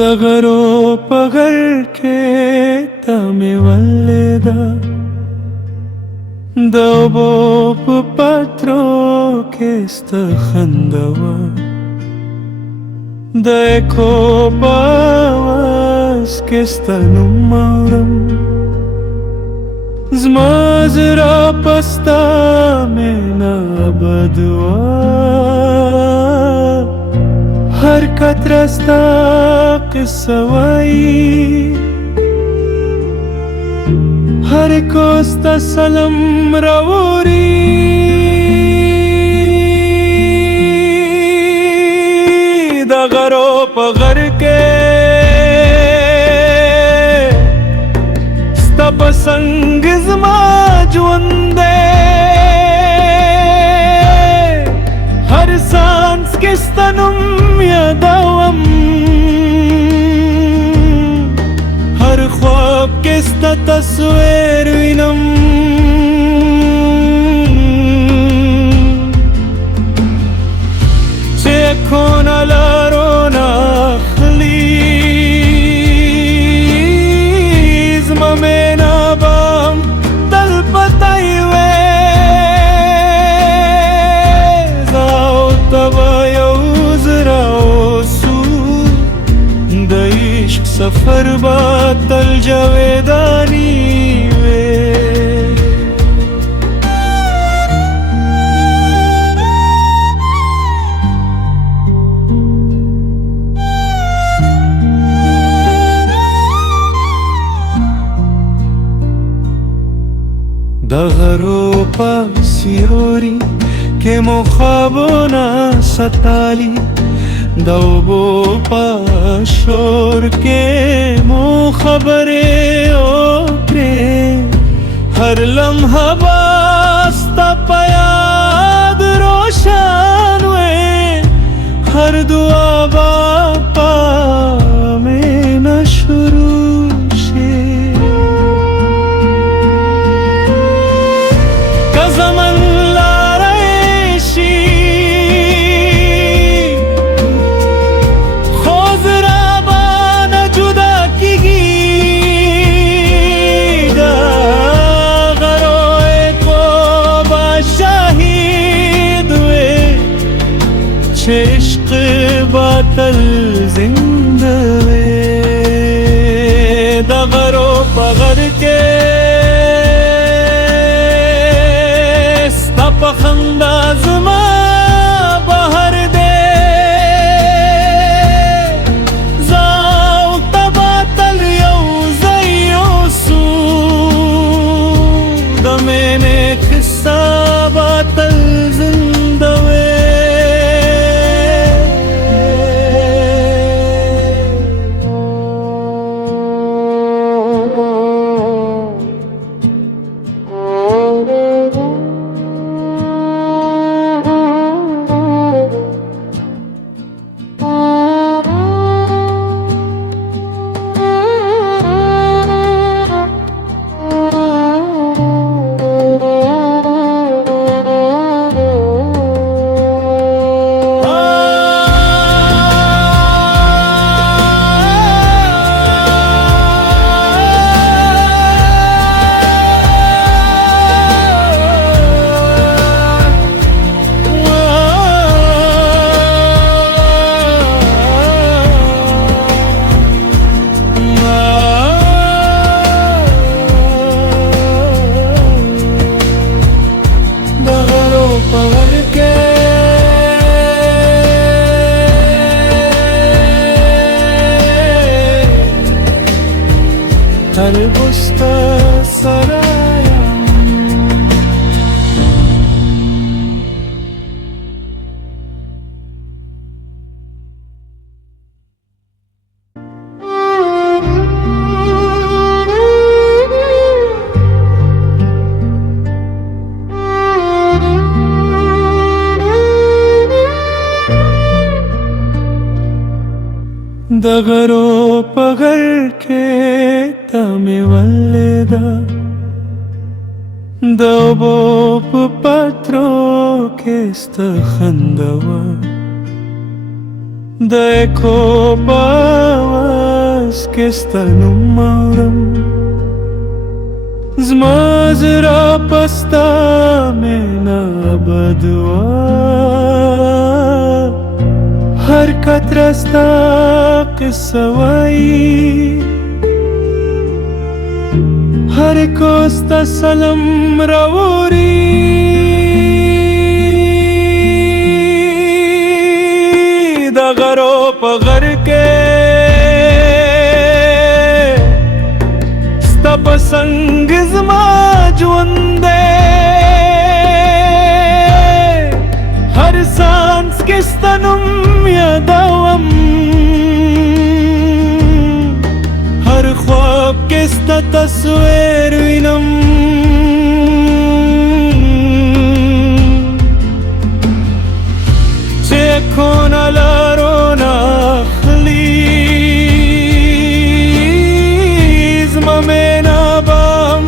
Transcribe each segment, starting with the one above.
ದಗರೋ ಪಗಳ್ಕೆ ತಮೆ ಒಲ್ಲೆದ ದಬೋಪು ಪತ್ರೋ ಕೆಸ್ತ ಖಂದವ ದಯಕೋ ಬಾವಸ್ ಕೆಸ್ತ ನುಮ್ಮರಂ زمازرا پستا مینا بدوا حرکت رستا قصوائی ہر کوستا سلم روری دغرو پغر کے پسنگ زما ژوندے هر سانس کې ستنم یادوم هر خواب کې ستا تصویر وینم چې کونه لارو نه اخلي زما مینا بام دل پتای وې زاو تبا یو زرا اوسو د عشق سفر با تل جاویدانی وې دغرو پا سیوری که مخابونا ستالی دوبو پا شور که مخبره اوکره هر لمحه باستا پا یاد روشن وی هر دعا با پا میں نشروع عشق باطل زنده وے دغرو پغر کے ستا پخندا زما بہر دے زاو تباتل یو زیو سو دمینے قصہ باطل زنده وے Busta sarayam दगरो पगल के तमे वल्लेद दबोपु पत्रो केस्त खंदव दयको बावा کې ستنوم مرم زما زړه پستا مینا بدوا هر قطره ستا قصه وایي هر کوستا سلام راوړي د غرو په غر کې ستا په څنګ زما ژوند دی هر سانس کې ستا نوم یادوم هر خواب کې ستا تصویر وینم چې کونه لارو ناخلي زما مینا بام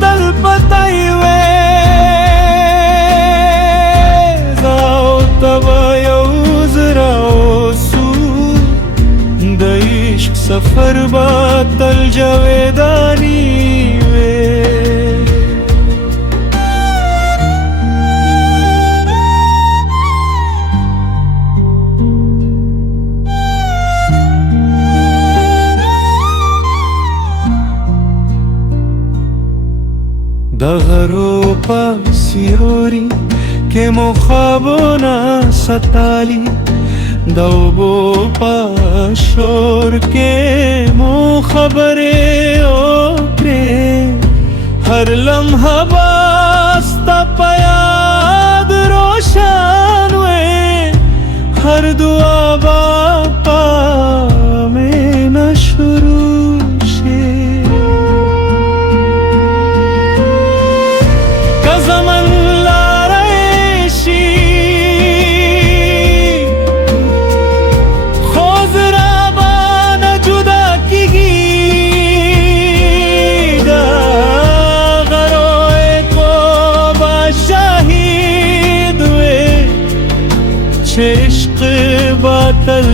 تل پتی وې زه او ته به یو زړه اوسو د عشق سفر به تل جاوداني وې د غرو په سیوري کې مو خوابونه ستالي د اوبو په شور کې مو خبرې وکړې هر لمحه به ستا په یاد روشن وې هر دعا به په مینه شروع شي که زمن لاره شي خو زړه به نه جدا کېږي د غرو اکو به شهید وې چې عشق به تل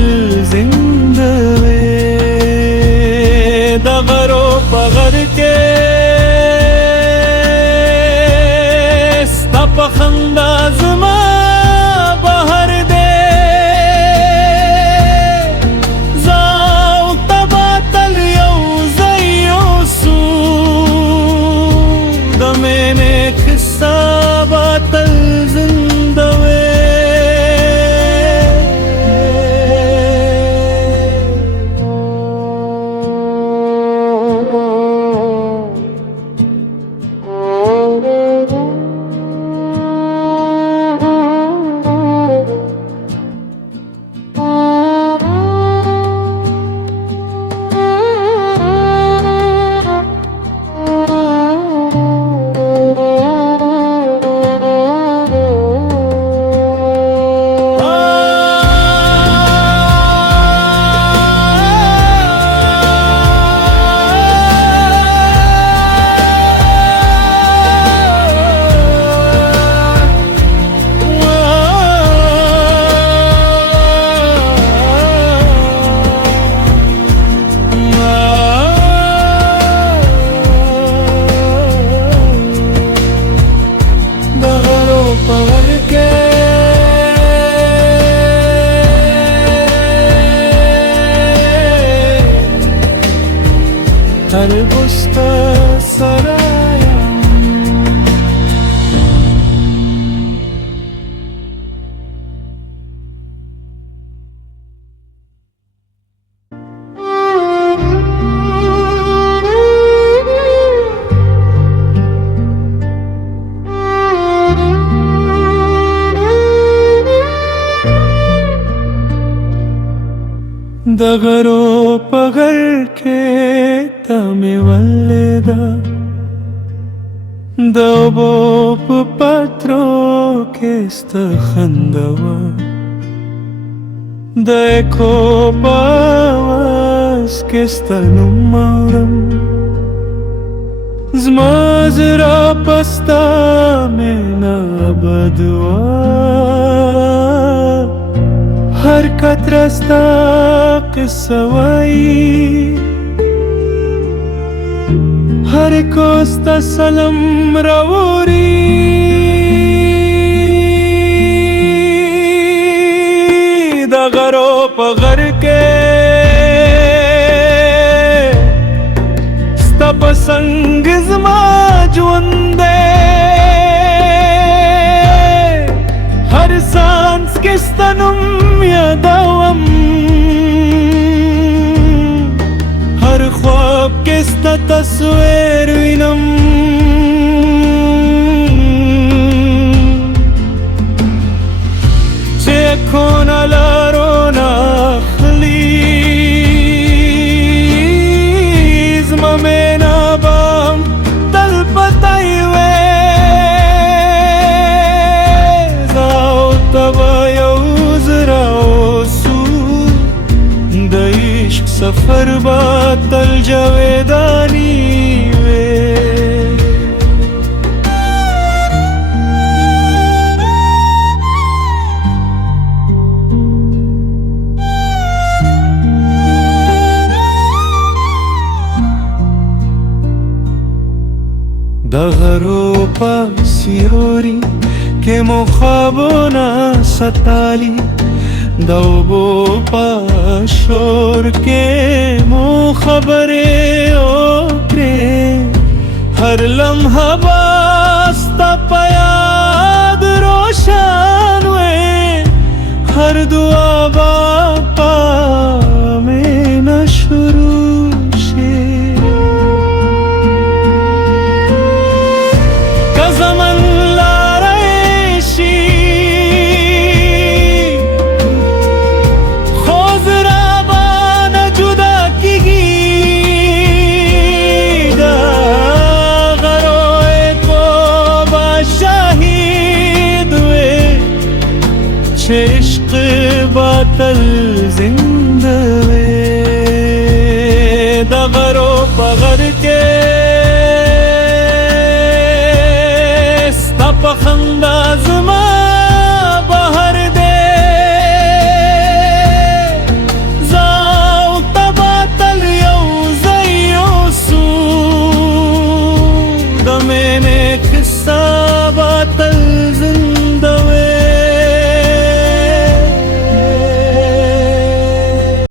زنده وې د غرو په غر کې ستا په خندا زما بهر دی زه او ته به تل یو ځای اوسو د مینې قصه به تل زنده وې Talbusta sarayam د غرو په غر کې ته مې ولېده د اوبو په پترو کې ستا خنده وه د اکو په اواز کې ستا نوم اورم زما زړه په ستا مینا بدوا هر قطره ستا قصه وایي کوست سلام راوری د غرو په غر کې ستا په څنګ زما ژوند دی هر سانس کې ستا نوم یادوم هر خواب کې ستا تصویر وینم چې کونه لارو ناخلي زما مینا بام تل پتی وې زاو تب یو زرا اوسو د عشق سفر با تل جاویدانی وې د غرو په سیوري کې مو خوابونه ستالي د اوبو په شور کې مو خبرې وکړې هر لمحه به ستا په یاد روشن وې هر دعا به په مینه شروع شي که زمن لاره شي خو زړه به نه جدا کېږي د غرو کو به شهید وې چې عشق به تل